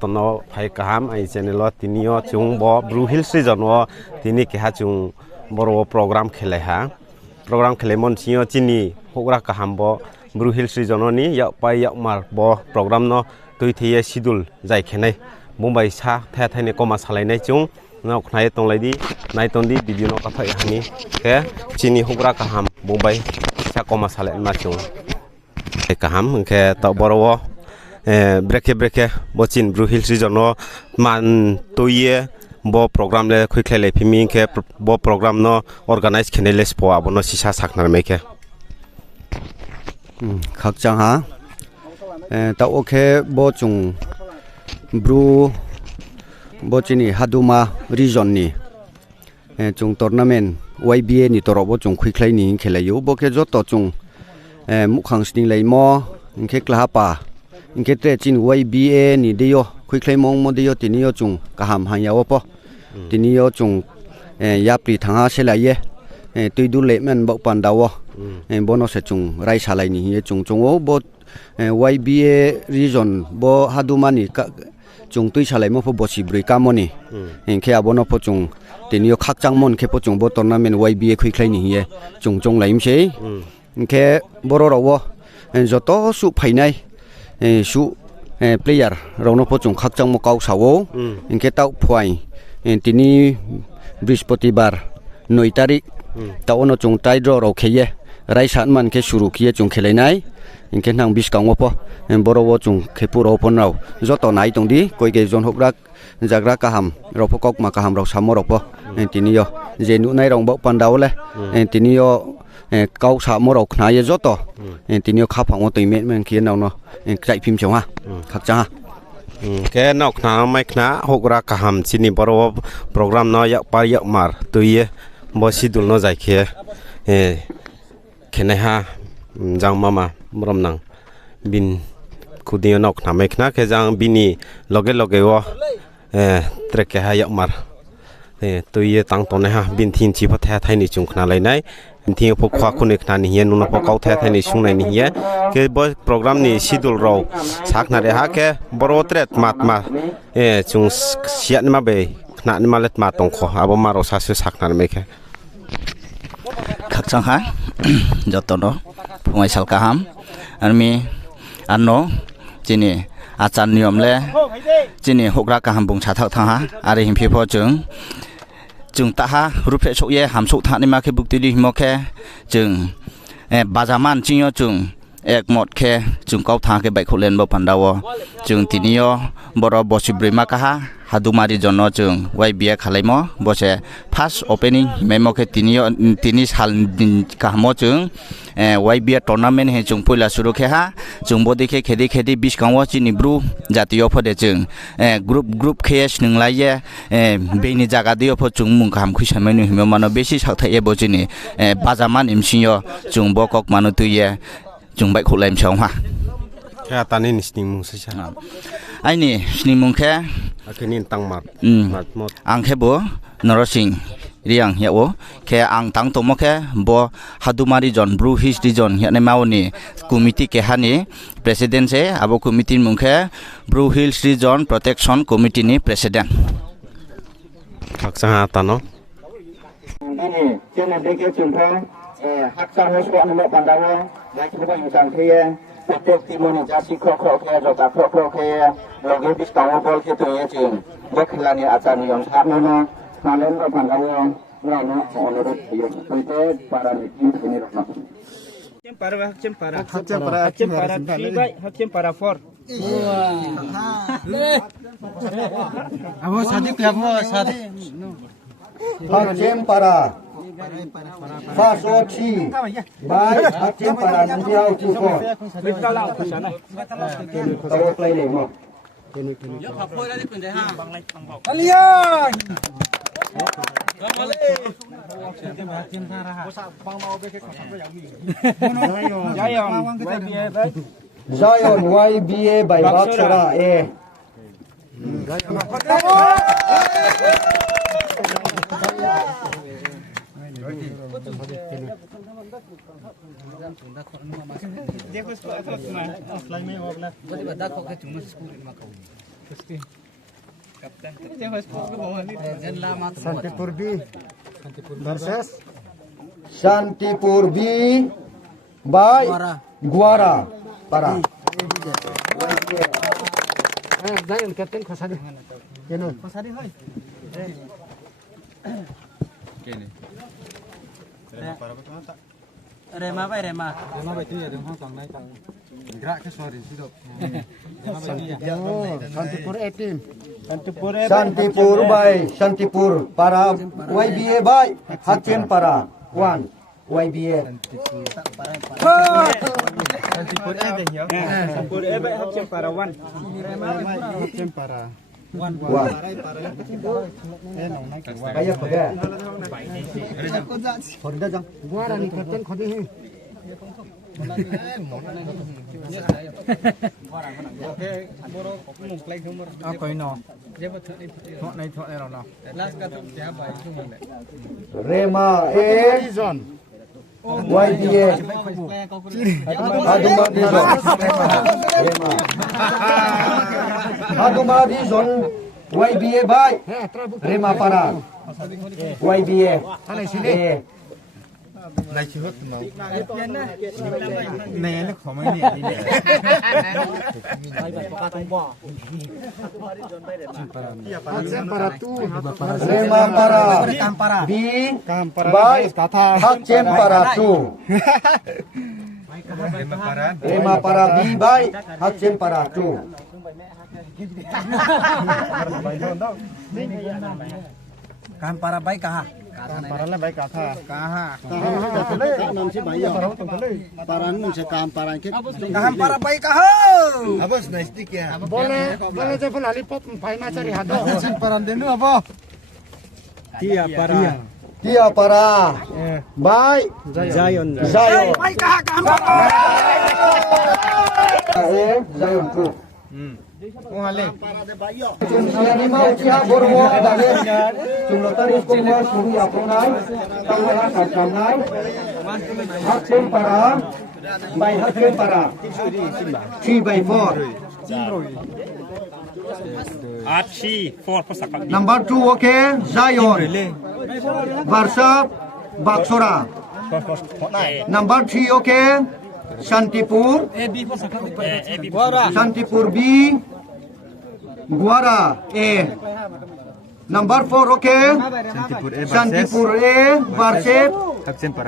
tono phai kaham ai channel tinio chung bo Blue Hills region o tini ke ha chung boro program khele ha program khele mon sio chini hogra kaham bo Blue Hills region ni ya pai ya mar bo program no tui thie schedule jai khenai Mumbai sa tha thaine koma salai nai chung nok nai tong lai di nai ton di video no ka phai hani ke chini hogra kaham Mumbai sa koma salai ma chung kaham ke ta boro breke bochin Blue Hills region no man toye bo program le khikhle phimi ke bo program no organize khenele spo abono sisa saknar meke khakchang ha ta oke bo chung Blue bochini haduma region ni chung tournament YBA ni torobo chung khikhlai ni khelayu bo ke joto chung mukhang sning leimo ke klapa inke te chin YBA ni deyo khikhlai mong mo deyo tinio chung kaham hayawo po tinio chung yapri thanga selaye tuidu lemen bo pandawo bono se chung rai salai ni ye chung o bo YBA region bo hadumani chung tui salai mo po bosi brui kamoni inke abono po chung tinio khakchang mon ke po chung bo tournament YBA khikhlai ni ye chung laim sei inke boro rawo joto su phainai su player rono po chung khakchang mo kau sawo inke tau phwai tini brispatibar 9 tarik tawono chung tai draw ro kheye rai san man ke suru khie chung khelainai inke nang bis kang opo boro wo chung khepu ro pon rau joto nai tong di koi ge jon hokrak jagra kaham ro phokok ma kaham ro samo ro po tini yo jenu nai rong bo pandau le tini yo kau sa mo ro khna ye joto tini yo kha phang toi men men khien naw no kai phim chong ha khak cha ha ke nok na mai khna hokra kaham chini boro program no ya par ya mar tuye bo sidul no jai khe khene ha jang mama mrom nang bin khudio nok na mai khna ke jang bini loge wo trek ke ha ya mar tuye tang to ne ha bin thin chi pha tha thai ni chung khna lai nai thi phok khwa khune khna ni ye nu na phok kau tha thai ni sung nai ni ye ke bo program ni sidul ro sak na re ha ke boro tret mat ma chung siat ma be khna ni ma let ma tong kho abo ma ro sa su sak na me ke khakchang ha jotono phumai sal kaham armi anno chini achan niyom le chini hokra kaham bung cha thak tha ha ari him phi pho chung ta ha rupre sok ye ham sok tha ni ma ke bukti di mo ke chung bajaman chingyo chung ek mot ke chung kau tha ke bai kholen bo pandawo chung tinio boro bosibri ma ka ha hadumari jono chung YBA khalaimo bose first opening memo ke tini sal ka mo chung YBA tournament he chung poila suru khe ha chung bodi ke khedi bis kangwa chini Blue jatiyo phode chung group khes ninglai ye beini jaga dio pho chung mung kham khusamai nu hime mano besi sakthai e bo chini bajaman imsinyo chung bokok manu tuye chung bai kholaim chong ha kya tani ni sning mung sa ai ni sning mung khe akenin tang mat mot ang khe bo norosing riang yawo ke ang tang to mo khe bo hadumari jon Blue Hills region ya ne mauni committee ke hani president se abo committee mung khe Blue Hills region protection committee ni president khaksa ta no ini chene deke chungpa haksa ho so anmo pandawo ya ki ba yusang the protek timoni jasi kho ke jota kho ke loge bis tawo bol ke to ye ching bakhlani achani yong sabno no nalen ro pandawo no onoro yo te para ni ini ro Hakim para 3 by hakim para 4. Abo sadik abo sadik. hakim para fasochi bai hakim para nandiao chuko tawo play le mo Kalian. Zion YBA by Baksara देखो इसको offline में होगा बड़ी बड़ा को के चुम्मा स्कूल में Santipur B versus Shantipur B by Guara Para. Zion captain khosadi. Yeno. Khosadi hoy. Rema bay Rema. Rema bay tu ya dong tang nai tang. Gerak ke suara situ. Santipur 18. Shantipur by Shantipur Para YBA by Hakchen Para 1 YBA. Santipur A deh ya. Santipur A bay hak para 1. Rema bay hak para 1. Kayak apa? Khorda jang. Gua rani captain khodi hi. Koi no. Thọ này rồi nào. Rema A YBA Haduma Dizon Rema Haduma Dizon YBA by Rema Para YBA Này chưa hết mà. Này nó không mấy nè. Rema Para B by Hakchen Para 2 Rema Para B by Hakchen Para 2 Kam para baik kah? Kam para lah baik kah? Kah? Nam si baik ya. Para nun se kam para ke. Kam para baik kah? Abos naistik ya. Boleh je pun alipop paina cari hado. Sen para denu apa? Tia Para by Zion. Baik kah kam para? Zion 2 Oh hale. Ini mau siap bormo dari jumlah tadi semua suhu apunai, tahu kacanai, Hakchen Para, by Hakchen Para, 3 by 4. Number 2 okay, Zion, Varsa, Baksora. Number 3 okay, Shantipur, Shantipur B, Guara A. Number 4 okay, Shantipur A versus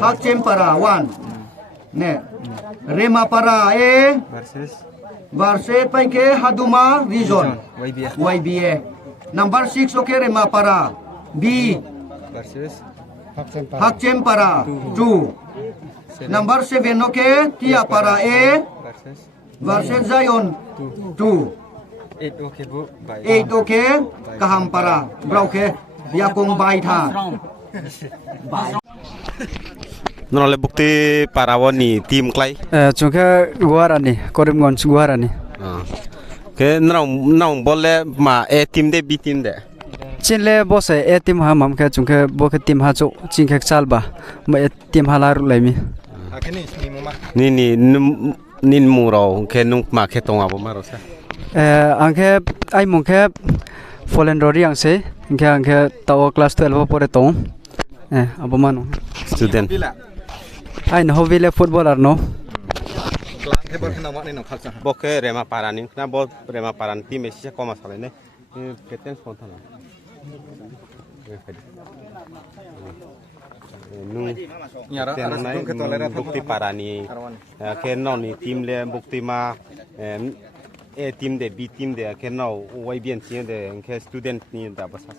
Hakchen Para 1. Ne, Rema Para A versus paike Haduma Region YBA. Number 6 okay, Rema Para B Hakchen Para 2. Number 7 okay, Tia Para A versus Zion 2. 8 okay, Kaham Para Brauke Biakong Baitha. Nolale bukti parawani tim klai. Chungke Guara ni, Korimgonj Guara ni. Ke nong bolle ma A team de B team de. Chinle bose e tim ha mam ke chungke boke tim ha chu chingke chalba ma e tim ha laru laimi. Ni nin muro ke nung ma ke tong abo maro sa. Angke ai mungke Folendori ang se angke tao class 12 pore tong. Abo manu. Student. Ai no vile footballer no. Boke Rema Paraning na bo Rema Paran tim e sia koma sale ne. Captain spontan. Nung bukti parani ke non ni tim le bukti ma A team de B team de ke no YBN team de ke student ni da basa.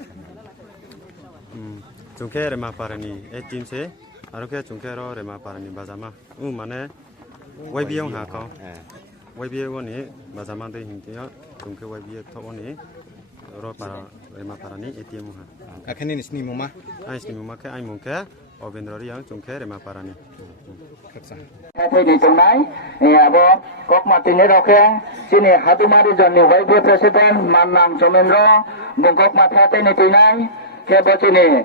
Chungke Rema Parani A team se aro ke chungke ro Rema Parani bazama mane YBN ha ko YBN ko ni bazama de hintia chungke YBN to ni ro para Rema Parani ATM ha. Akhirnya ni sini mama. Ai sini mama ke ai mungke Obendrori yang chungke Rema Parani. Thế thì trong này, abo kok Martin này rồi sini Haduma Region ni YBA President Manang Chomendro, bungkok matha thế này từ này, ke bo sini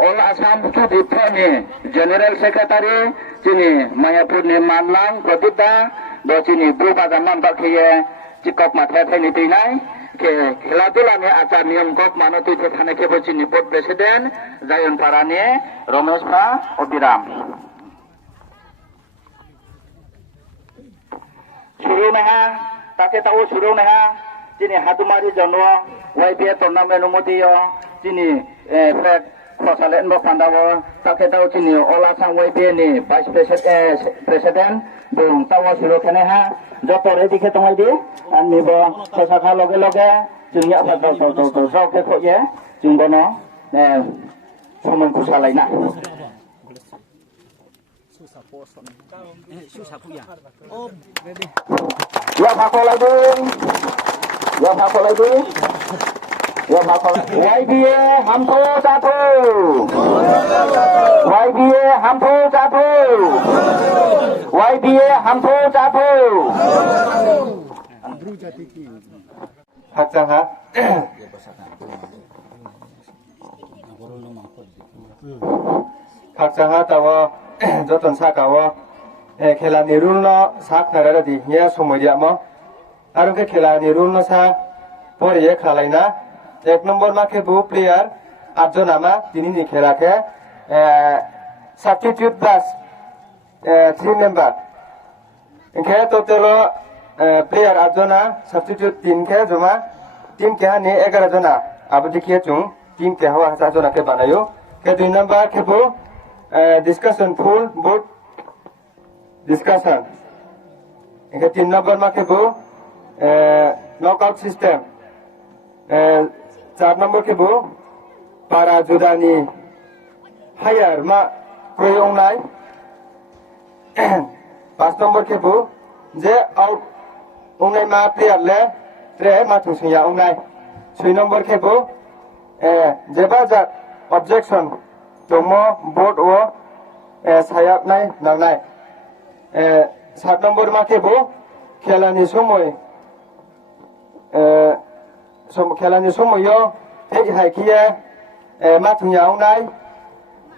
All Assam Student ni General Secretary sini Mayapur ni Manang Pratita, bo sini Bu Bagaman Bakhiye, cikok matha thế này từ này, খেলাধুলা নিয়ে আচার নিয়ম গত মানব থানে কেবল চিনি board president জায়ন পাড়া নিয়ে রমেশ ভা অবিরাম শুরু নেহা তাকে তাও শুরু নেহা যিনি হাতুমারি জন্ম ওয়াইপিএ টুর্নামেন্ট অনুমতিও যিনি ফ্লেগ খসালেন ফান্দাও তাকে তাও যিনি অল আসাম ওয়াইপিএ নি ভাইস প্রেসিডেন্ট এবং তাও শুরু খেনেহা যত রেডি খে তোমাই দি আনিব খসাখা লগে লগে जोंनिया जावके खये जों बनो समन खुसालायना ya pakolayding ya pakol YBA hampo jatuh YBA hampo jatuh hakjangha hakjangha tawo joton sakawo খেলানি রুল ন সাক নারা দি হিয়া সময় দিয়ামো আর কে খেলানি রুল ন সা পরে খেলাইনা এক নম্বর মাকে বু প্লেয়ার 8 জন আমা তিনি নি খেলাকে সাবস্টিটিউট প্লাস 3 মেম্বার ইনকে টোটাল প্লেয়ার 8 জনা সাবস্টিটিউট 3 কে জমা টিম কে নি 11 জনা আবদি কে চুং টিম কে হওয়া 7 জনা কে বানাयो কে 2 নাম্বার কে বু discussion full board discussion. Yang 3 number mak kebu knockout system. 4 number kebu para judani higher ma koi online. 5 number kebu je out online ma player le tre ma thusiya online. 6 number kebu je bazat objection tomo board o sayak nai nang nai. 7 নম্বর মাকে বো খেলানি সময় খেলানি সময়ও এই হাইকিয়ে মাথুয়াও নাই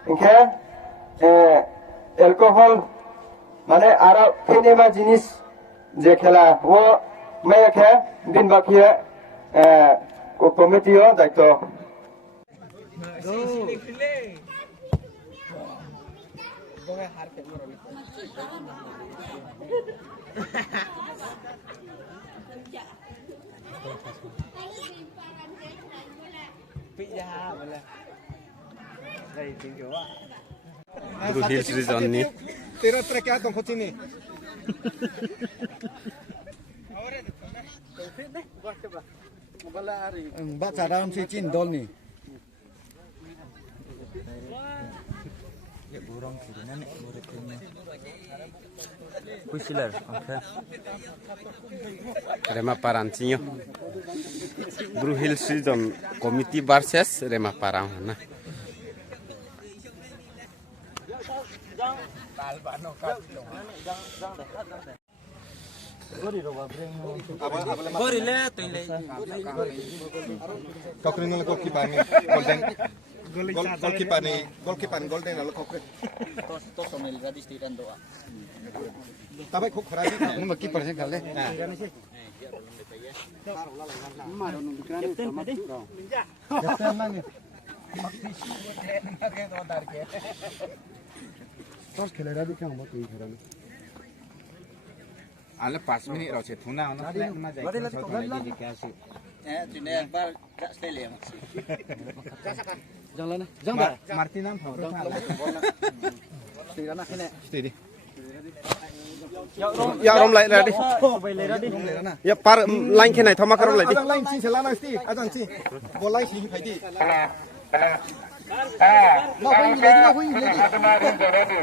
ইনকে অ্যালকোহল মানে আর ফেনেমা জিনিস যে খেলা ও মেয়েকে দিন বাকিয়ে কমিটিও দায়িত্ব Blue Hills Region ni तेरा तेरा क्या तुम खोची नहीं baca dalam si Cin dol nih Kuisiler, okay. Rema Parancinho Blue Hills Region Committee versus Rema Parang na Kokring ngel goalkeeper ni golden goalkeeper golden lalu kokring To somel gadis tiran doa. tapi kok khara di ini maki persen kali terus खेलेर भी क्या हुआ कोई खेला नहीं आले 5 मिनट रहो छे थुना ना मा जाय छ तो क्या से Tune bar dak style ya maksi. Jangan lah, jangan. मारती नाम था Tidak nak kena. Steady ya rom lai ra di ya par line ke nai thoma karo lai di adang lain sih selama sti adang sih bola sih kai di mau ini lagi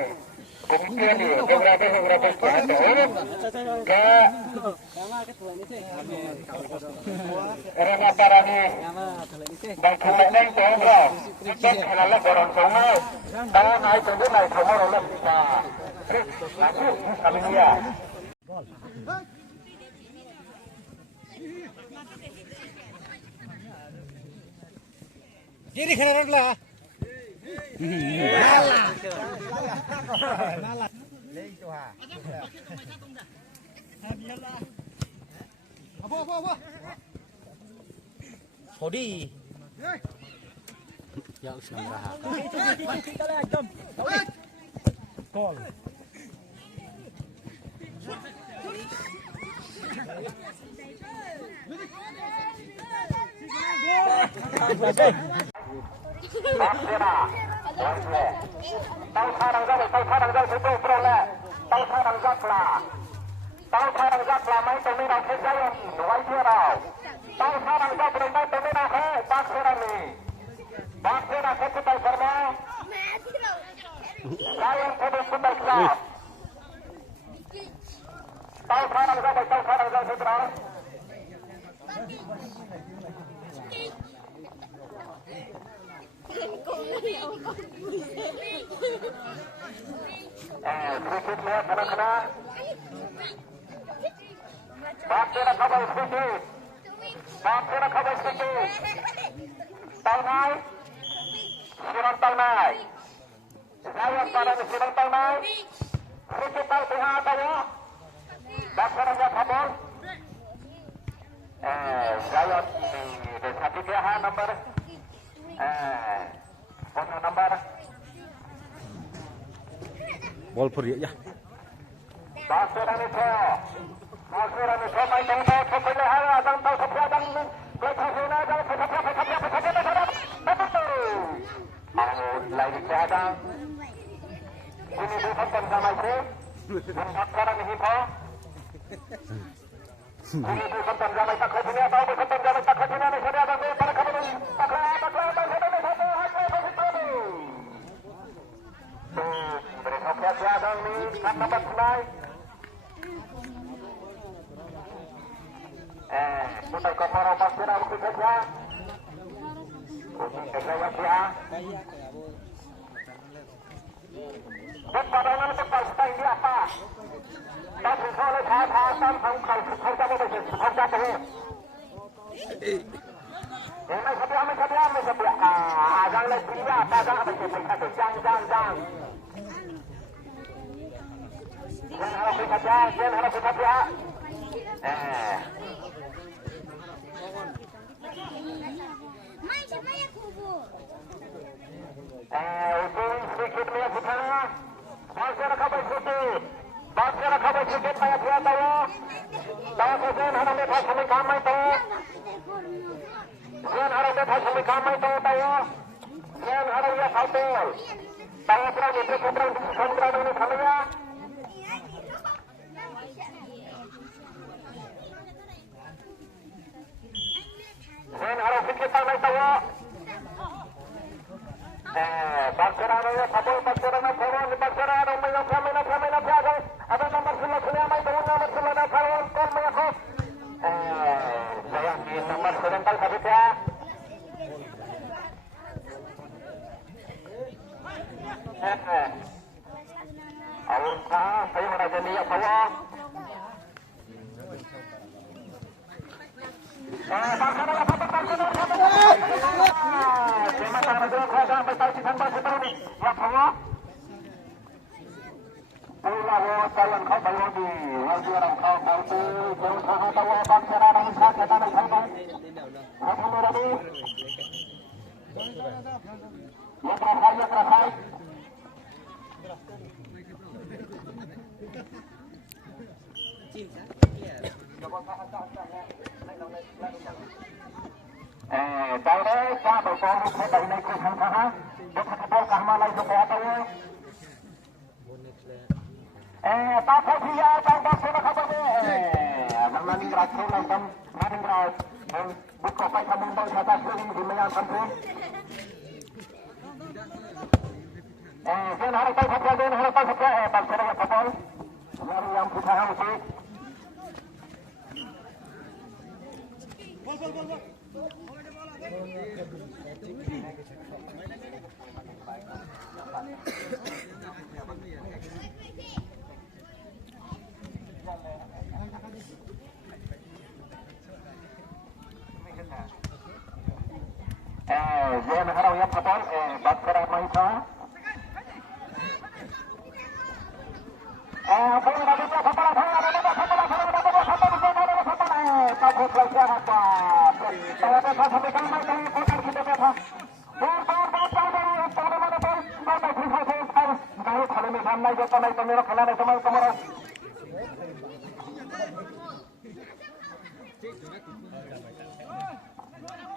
Jadi kena lah. Apa? Bol puri ya. Thank you.